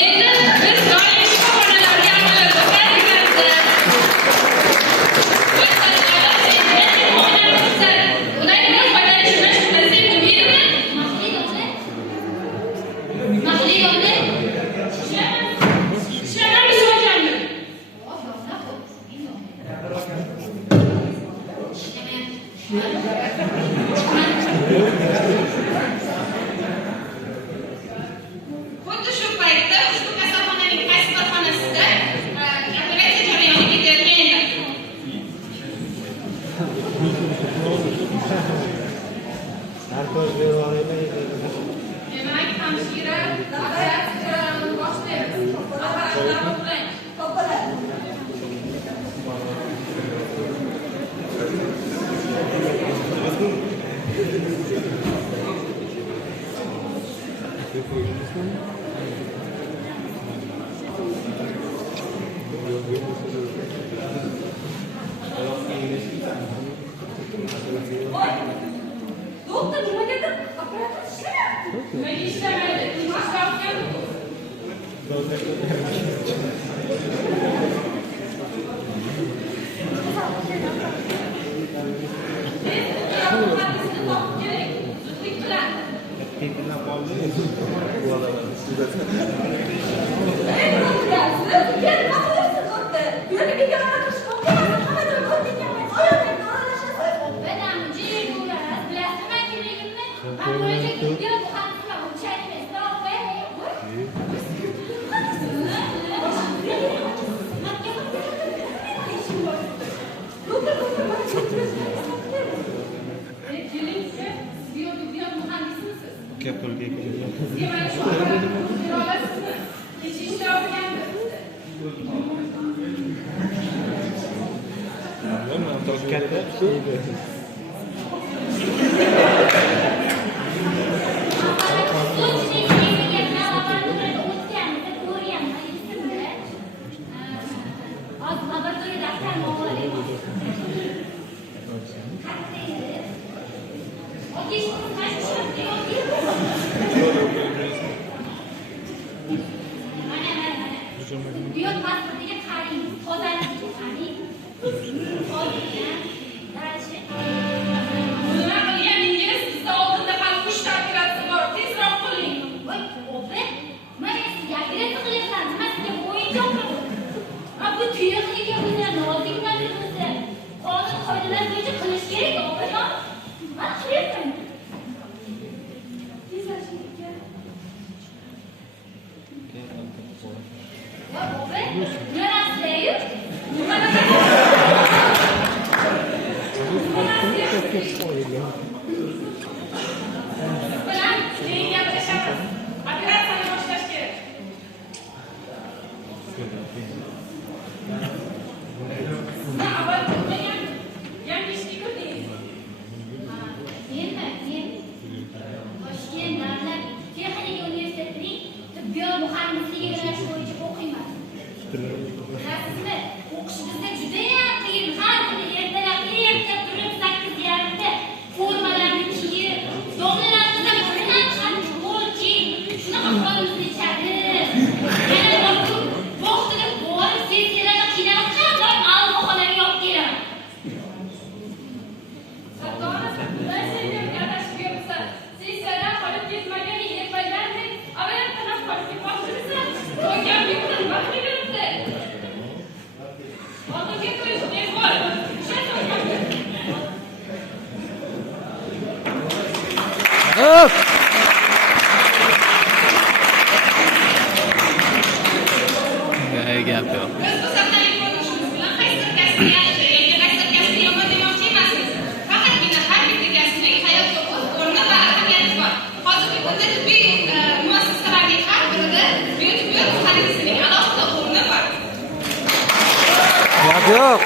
Endi biz doimiy shifoxonalarga amaliyotga tayyorlaymiz. Xuddi shu paytda ushbu kasalxonaning qaysi korxonasida operatsiya jarayoni ketayotgan edi. Demak, hamshira operatsiya jarayonini boshlaymiz. Davom qiling. Doktor nima dedi? Apparat ishlayapti. Nimaga ishlamaydi? Boshlayotgan Gap yo'q. Biz bu safdagi ko'rinishimiz bilan qaysi bir kasbni yaxshi, qaysi bir kasbni yomon demoqchi emasmiz. Faqatgina har bitta kasbning hayotda o'z o'rni va ahamiyati bor. Hozirgi kunda tibbiy muassasalarning har birida biotibbiyot muhandisining alohida o'rni bor. Gap yo'q.